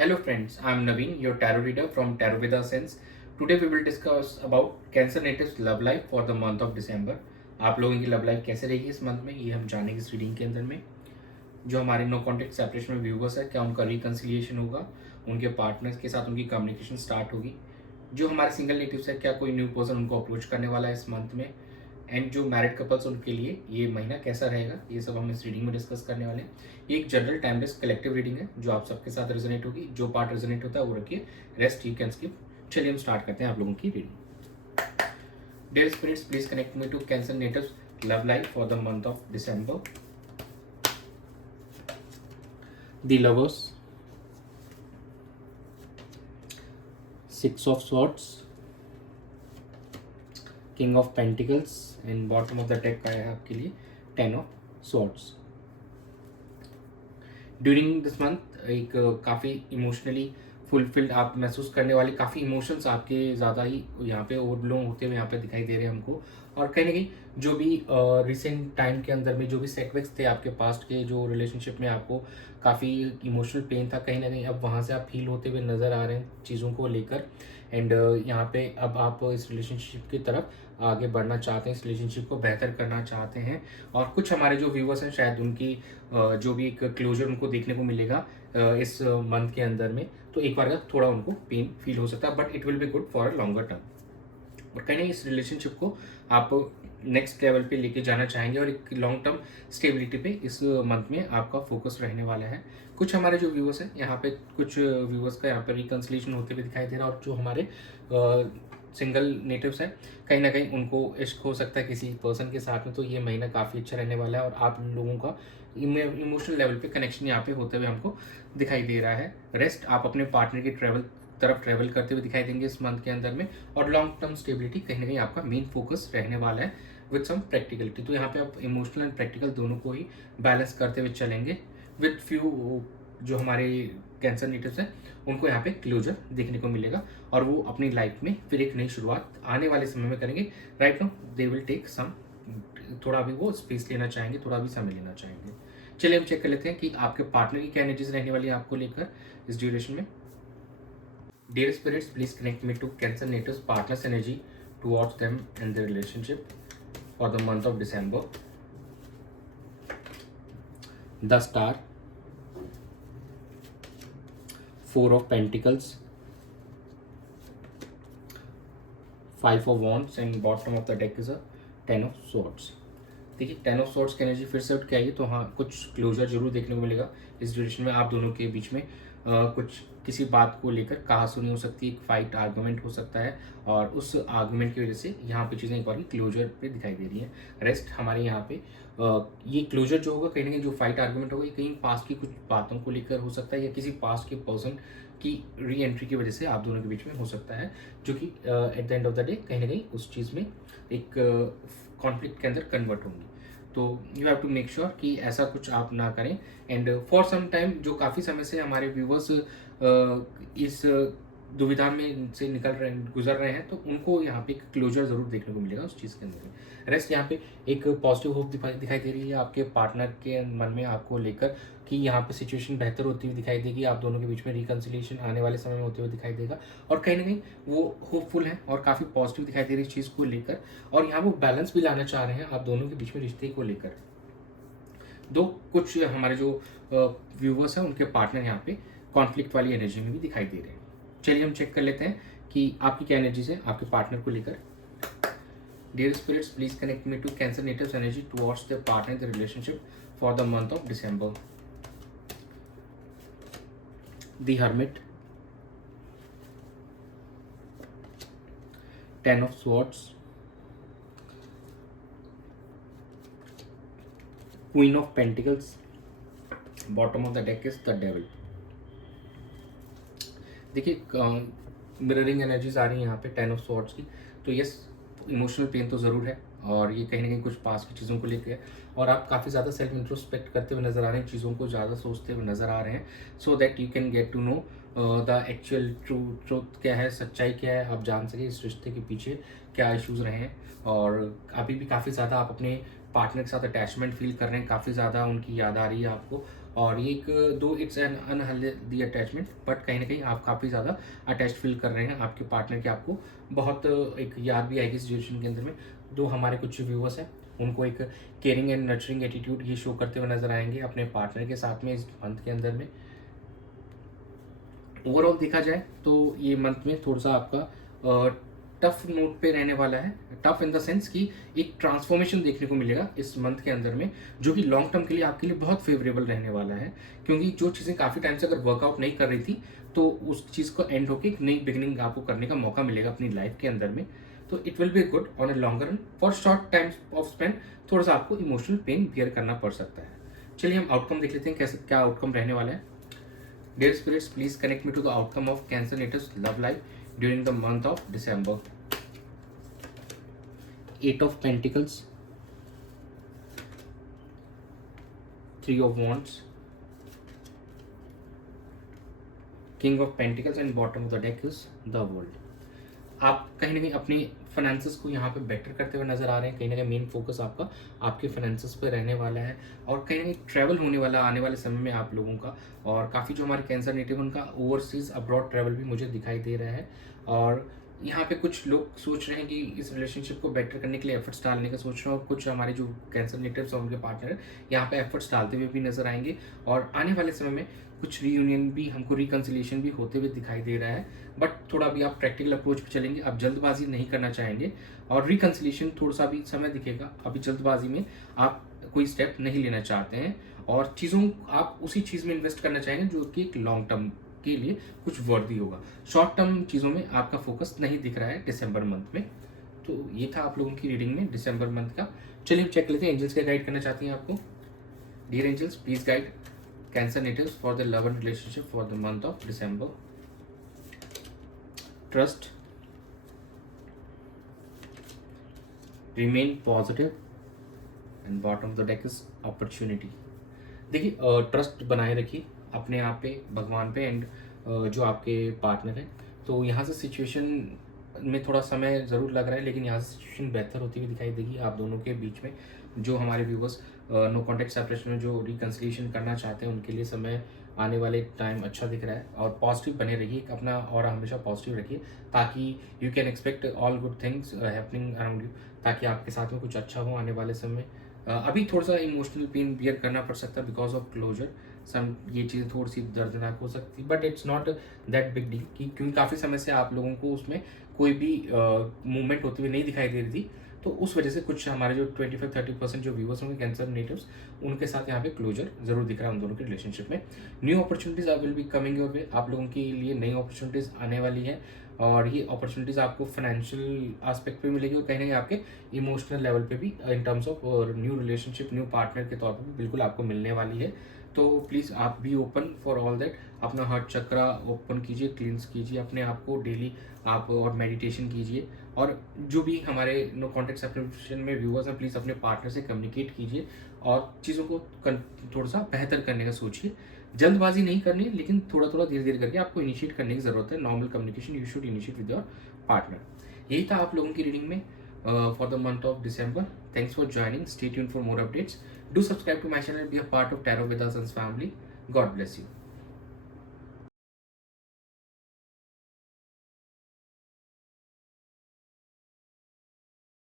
Hello friends, I am Naveen, your tarot reader from Tarot Veda Sense. Today we will discuss about Cancer Natives love life for the month of December. आप लोगों की love life कैसे रहेगी इस month में, ये हम जानेंगे इस रीडिंग के अंदर में। जो हमारे नो कॉन्टेक्ट सेपरेशन में व्यूवर्स है, क्या उनका रिकन्सिलिएशन होगा, उनके पार्टनर्स के साथ उनकी कम्युनिकेशन स्टार्ट होगी। जो हमारे सिंगल नेटिव्स है, क्या कोई न्यू पर्सन उनको अप्रोच करने वाला है इस मंथ में। एंड जो मैरिड कपल्स उनके लिए ये महीना कैसा रहेगा, ये सब हम इस रीडिंग में डिस्कस करने वाले हैं। ये एक जनरल टाइमलेस कलेक्टिव रीडिंग है जो आप सबके साथ रेजोनेट होगी। जो पार्ट रेजोनेट होता है वो रखिए, रेस्ट यू कैन स्किप। चलिए हम स्टार्ट करते हैं आप लोगों की reading. Dear spirits, please connect me to Cancer natives love life for the month of December. The lovers, six of swords, king of pentacles and bottom of the deck का है आपके लिए ten of swords. During this month एक काफ़ी emotionally fulfilled आप महसूस करने वाले काफ़ी इमोशंस आपके ज़्यादा ही यहाँ पे ओवरफ्लो होते हुए यहाँ पे दिखाई दे रहे हैं हमको। और कहीं ना कहीं जो भी रिसेंट टाइम के अंदर में जो भी सेटबैक्स थे आपके पास्ट के जो रिलेशनशिप में आपको काफ़ी इमोशनल पेन था, कहीं ना कहीं अब वहाँ से आप फील होते हुए नज़र आ रहे हैं चीज़ों को लेकर। एंड यहाँ पे अब आप इस रिलेशनशिप की तरफ आगे बढ़ना चाहते हैं, इस रिलेशनशिप को बेहतर करना चाहते हैं। और कुछ हमारे जो व्यूवर्स हैं शायद उनकी जो भी एक क्लोजर उनको देखने को मिलेगा इस मंथ के अंदर में, तो एक बार का थोड़ा उनको पेन फील हो सकता है, but it will be good for a longer term. और कहीं नहीं इस रिलेशनशिप को आप नेक्स्ट लेवल पे लेके जाना चाहेंगे और एक लॉन्ग टर्म स्टेबिलिटी पे इस मंथ में आपका फोकस रहने वाला है। कुछ हमारे जो व्यूवर्स हैं यहाँ पे, कुछ व्यूवर्स का यहाँ पे रिकन्सिलेशन होते हुए दिखाई दे रहा है। और जो हमारे सिंगल नेटिव्स हैं, कहीं ना कहीं उनको इश्क हो सकता है किसी पर्सन के साथ में, तो ये महीना काफ़ी अच्छा रहने वाला है। और आप लोगों का इमोशनल लेवल पे कनेक्शन यहाँ पे होते हुए हमको दिखाई दे रहा है। रेस्ट आप अपने पार्टनर की तरफ ट्रैवल करते हुए दिखाई देंगे इस मंथ के अंदर में। और लॉन्ग टर्म स्टेबिलिटी कहीं ना कहीं आपका मेन फोकस रहने वाला है विद सम प्रैक्टिकलिटी। तो यहाँ पे आप इमोशनल एंड प्रैक्टिकल दोनों को ही बैलेंस करते हुए चलेंगे। विद फ्यू जो हमारे कैंसर नेटिव्स हैं उनको यहाँ पे क्लोजर देखने को मिलेगा और वो अपनी लाइफ में फिर एक नई शुरुआत आने वाले समय में करेंगे। Right now they will take some, थोड़ा भी वो स्पेस लेना चाहेंगे, थोड़ा भी समय लेना चाहेंगे। चलिए हम चेक कर लेते हैं कि आपके पार्टनर की क्या एनर्जीज रहने वाली है आपको लेकर इस ड्यूरेशन में। Dear spirits, please connect me to Cancer natives partners energy towards them and their relationship for the month of December. The star, four of pentacles, five of wands and bottom of the deck is a ten of swords. देखिए ten of swords की energy फिर से उठ के आई, तो हाँ कुछ closure जरूर देखने को मिलेगा इस ड्यूरेशन में। आप दोनों के बीच में कुछ किसी बात को लेकर कहासुनी हो सकती है, एक फाइट आर्गुमेंट हो सकता है और उस आर्गुमेंट की वजह से यहाँ पे चीज़ें एक बार क्लोजर पे दिखाई दे रही है। रेस्ट हमारे यहाँ पे ये क्लोजर जो होगा कहीं ना कहीं जो फाइट आर्गुमेंट होगा ये कहीं पास्ट की कुछ बातों को लेकर हो सकता है या किसी पास्ट के पर्सन की री एंट्री की वजह से आप दोनों के बीच में हो सकता है, जो कि at the end of the day कहीं ना कहीं उस चीज़ में एक कॉन्फ्लिक्ट के अंदर कन्वर्ट होंगी। तो you have to make sure कि ऐसा कुछ आप ना करें। एंड फॉर सम टाइम जो काफ़ी समय से हमारे व्यूवर्स इस दुविधा में से गुजर रहे हैं, तो उनको यहाँ पे एक क्लोजर जरूर देखने को मिलेगा उस चीज़ के अंदर में। रेस्ट यहाँ पे एक पॉजिटिव होप दिखाई दे रही है आपके पार्टनर के मन में आपको लेकर कि यहाँ पे सिचुएशन बेहतर होती हुई दिखाई देगी, आप दोनों के बीच में रिकन्सिलिएशन आने वाले समय में होते हुए दिखाई देगा। और कहीं ना कहीं वो होपफुल हैं और काफ़ी पॉजिटिव दिखाई दे रही है चीज़ को लेकर। और यहाँ वो बैलेंस भी लाना चाह रहे हैं आप दोनों के बीच में रिश्ते को लेकर। दो कुछ हमारे जो व्यूवर्स हैं उनके पार्टनर यहाँ पे कॉन्फ्लिक्ट वाली एनर्जी में भी दिखाई दे रहे हैं। चलिए हम चेक कर लेते हैं कि आपकी क्या एनर्जीज है आपके पार्टनर को लेकर। Dear spirits, please connect me to Cancer natives energy towards the partner the relationship for the month of December. The hermit, ten of swords, queen of pentacles, bottom of the deck is the devil. देखिए mirroring energies आ रही है यहाँ पे ten of swords की। तो yes, emotional pain तो ज़रूर है और ये कहीं ना कहीं कुछ पास की चीज़ों को लेकर है। और आप काफ़ी ज़्यादा सेल्फ इंट्रोस्पेक्ट करते हुए नज़र आ रहे हैं, चीज़ों को ज़्यादा सोचते हुए नज़र आ रहे हैं, so that you can get to know the actual truth क्या है, सच्चाई क्या है, आप जान सके इस रिश्ते के पीछे क्या इश्यूज़ रहे हैं। और अभी भी काफ़ी ज़्यादा आप अपने पार्टनर के साथ अटैचमेंट फील कर रहे हैं, काफ़ी ज़्यादा उनकी याद आ रही है आपको। और ये एक दो it's an unhealthy attachment, but कहीं ना कहीं आप काफ़ी ज़्यादा अटैच फील कर रहे हैं आपके पार्टनर के, आपको बहुत एक याद भी आएगी सिचुएशन के अंदर में। दो हमारे कुछ व्यूवर्स हैं, उनको एक केयरिंग एंड नर्चरिंग एटीट्यूड ये शो करते हुए नजर आएंगे अपने पार्टनर के साथ में इस मंथ के अंदर में। ओवरऑल देखा जाए तो ये मंथ में थोड़ा सा आपका टफ नोट पे रहने वाला है। टफ इन द सेंस कि एक ट्रांसफॉर्मेशन देखने को मिलेगा इस मंथ के अंदर में, जो कि लॉन्ग टर्म के लिए आपके लिए बहुत फेवरेबल रहने वाला है, क्योंकि जो चीज़ें काफ़ी टाइम से अगर वर्कआउट नहीं कर रही थी तो उस चीज़ को एंड होकर एक नई बिगिनिंग आपको करने का मौका मिलेगा अपनी लाइफ के अंदर में। तो it will be good on a longer run. For short time of spend थोड़ा सा आपको इमोशनल पेन बियर करना पड़ सकता है। चलिए हम आउटकम देख लेते हैं कैसे क्या आउटकम रहने वाला है। Dear spirits, please connect me to the outcome of Cancer natives' love life during the month of December. 8 of Pentacles, 3 of Wands, King of Pentacles, and bottom of the deck is the World. आप कहीं ना कहीं अपनी finances को यहाँ पे better करते हुए नजर आ रहे हैं। कहीं ना कहीं मेन फोकस आपका आपके फाइनेंसेस पे रहने वाला है, और कहीं ना कहीं ट्रैवल होने वाला आने वाले समय में आप लोगों का। और काफ़ी जो हमारे कैंसर नेटिव उनका ओवरसीज अब्रॉड ट्रैवल भी मुझे दिखाई दे रहा है। और यहाँ पे कुछ लोग सोच रहे हैं कि इस रिलेशनशिप को बेटर करने के लिए एफर्ट्स डालने का सोच रहे हैं, और कुछ हमारे जो कैंसर नेटिव्स और उनके पार्टनर यहाँ पे एफर्ट्स डालते हुए भी नजर आएंगे। और आने वाले समय में कुछ रीयूनियन भी, हमको रिकन्सिलिएशन भी होते हुए दिखाई दे रहा है। बट थोड़ा भी आप प्रैक्टिकल अप्रोच पे चलेंगे, आप जल्दबाजी नहीं करना चाहेंगे, और रिकन्सिलिएशन थोड़ा सा भी समय दिखेगा। अभी जल्दबाजी में आप कोई स्टेप नहीं लेना चाहते हैं, और चीज़ों आप उसी चीज़ में इन्वेस्ट करना चाहेंगे जो कि एक लॉन्ग टर्म के लिए कुछ वर्दी होगा। शॉर्ट टर्म चीज़ों में आपका फोकस नहीं दिख रहा है डिसम्बर मंथ में। तो ये था आप लोगों की रीडिंग में डिसम्बर मंथ का। चलिए हम चेक लेते हैं एंजल्स क्या गाइड करना चाहती हैं आपको। Dear angels, please guide Cancer natives for the love and relationship for the month of December. Trust, remain positive, and bottom of the deck is opportunity. देखिए ट्रस्ट बनाए रखिए अपने आप पे, भगवान पे, एंड जो आपके पार्टनर हैं। तो यहाँ से सिचुएशन में थोड़ा समय ज़रूर लग रहा है, लेकिन यहाँ से सिचुएशन बेहतर होती हुई दिखाई देगी आप दोनों के बीच में। जो हमारे व्यूवर्स नो कॉन्टैक्ट सेपरेशन में जो रिकन्सिलिएशन करना चाहते हैं उनके लिए समय आने वाले टाइम अच्छा दिख रहा है। और पॉजिटिव बने रहिए, अपना और हमेशा पॉजिटिव रखिए, ताकि you can expect all good things happening around you, ताकि आपके साथ में कुछ अच्छा हो आने वाले समय। अभी थोड़ा सा इमोशनल पेन बियर करना पड़ सकता है बिकॉज ऑफ क्लोजर। सम ये चीज़ थोड़ी सी दर्दनाक हो सकती है, but it's not that big deal, क्योंकि काफ़ी समय से आप लोगों को उसमें कोई भी मूवमेंट होती हुई नहीं दिखाई दे रही थी। तो उस वजह से कुछ हमारे जो 25-30% जो व्यूवर्स होंगे कैंसर नेटिव्स, उनके साथ यहाँ पे क्लोजर जरूर दिख रहा है उन दोनों के रिलेशनशिप में। New opportunities will be coming your way, आप लोगों के लिए नई अपॉर्चुनिटीज आने वाली है, और ये अपॉर्चुनिटीज आपको फाइनेंशियल एस्पेक्ट पे मिलेगी, और कहीं ना कहीं आपके इमोशनल लेवल पे भी in terms of new relationship, new partner के तौर पर भी बिल्कुल आपको मिलने वाली है। तो प्लीज़ आप भी ओपन फॉर ऑल दैट, अपना हार्ट चक्रा ओपन कीजिए, क्लींस कीजिए अपने आप को डेली आप, और मेडिटेशन कीजिए। और जो भी हमारे नो कॉन्टैक्ट सेपरेशन में व्यूअर्स हैं, प्लीज़ अपने पार्टनर से कम्युनिकेट कीजिए, और चीज़ों को थोड़ा सा बेहतर करने का सोचिए। जल्दबाजी नहीं करनी है, लेकिन थोड़ा थोड़ा धीरे धीरे करके आपको इनिशिएट करने की ज़रूरत है। Normal communication you should initiate with your partner. यही था आप लोगों की रीडिंग में for the month of December. Thanks for joining, stay tuned for more updates, do subscribe to my channel, be a part of tarot with us family. God bless you.